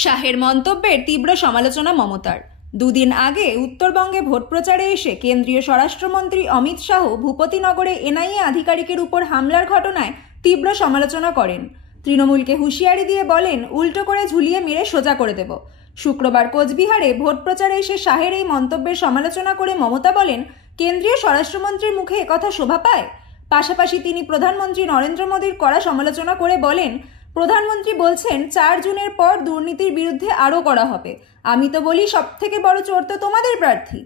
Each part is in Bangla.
শাহের মন্তব্যের তীব্র সমালোচনা মমতার। দুদিন আগে উত্তরবঙ্গে ভোট প্রচারে এসে কেন্দ্রীয় স্বরাষ্ট্রমন্ত্রী অমিত শাহ ভূপতিনগরে এনআইএ আধিকারিকের উপর হামলার ঘটনায় তীব্র সমালোচনা করেন। তৃণমূলকে হুঁশিয়ারি দিয়ে বলেন, উল্টো করে ঝুলিয়ে মেরে সোজা করে দেব। শুক্রবার কোচবিহারে ভোট প্রচারে এসে শাহের এই মন্তব্যের সমালোচনা করে মমতা বলেন, কেন্দ্রীয় স্বরাষ্ট্রমন্ত্রীর মুখে একথা শোভা পায়। পাশাপাশি তিনি প্রধানমন্ত্রী নরেন্দ্র মোদীর কড়া সমালোচনা করে বলেন, প্রধানমন্ত্রী বলছেন 4 জুনের পর দুর্নীতির বিরুদ্ধে আরো করা হবে। আমি তো বলি সব থেকে বড় চোর তো তোমাদের প্রার্থী।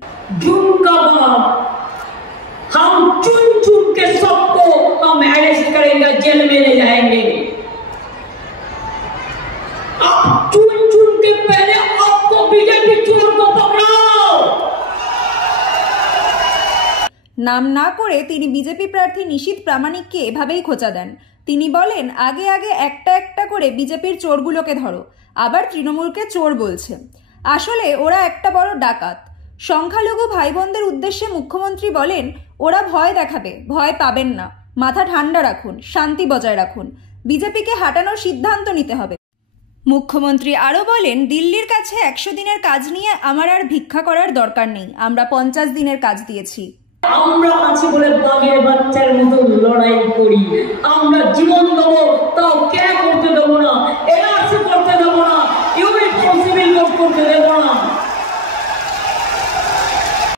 हम चुन चुन के सबको हम अरेस्ट करेंगे, जेल में ले जाएंगे। अब चुन चुन के पहले आपको बीजेपी चोर को पकड़ाओ। নাম না করে তিনি বিজেপি প্রার্থী নিশীথ প্রামাণিককে এভাবেই খোঁচা দেন। তিনি বলেন, আগে আগে একটা একটা করে বিজেপির চোরগুলোকে ধরো, আবার তৃণমূলকে চোর বলছে। আসলে ওরা একটা বড় ডাকাত। সংখ্যালঘু ভাই বোনদের উদ্দেশ্যে মুখ্যমন্ত্রী বলেন, ওরা ভয় দেখাবে, ভয় পাবেন না, মাথা ঠান্ডা রাখুন, শান্তি বজায় রাখুন, বিজেপিকে হাঁটানোর সিদ্ধান্ত নিতে হবে। মুখ্যমন্ত্রী আরও বলেন, দিল্লির কাছে 100 দিনের কাজ নিয়ে আমার আর ভিক্ষা করার দরকার নেই, আমরা 50 দিনের কাজ দিয়েছি। আমরা আছি বলে বাঘের বাচ্চার মতো লড়াই করি, আমরা জীবন দেবো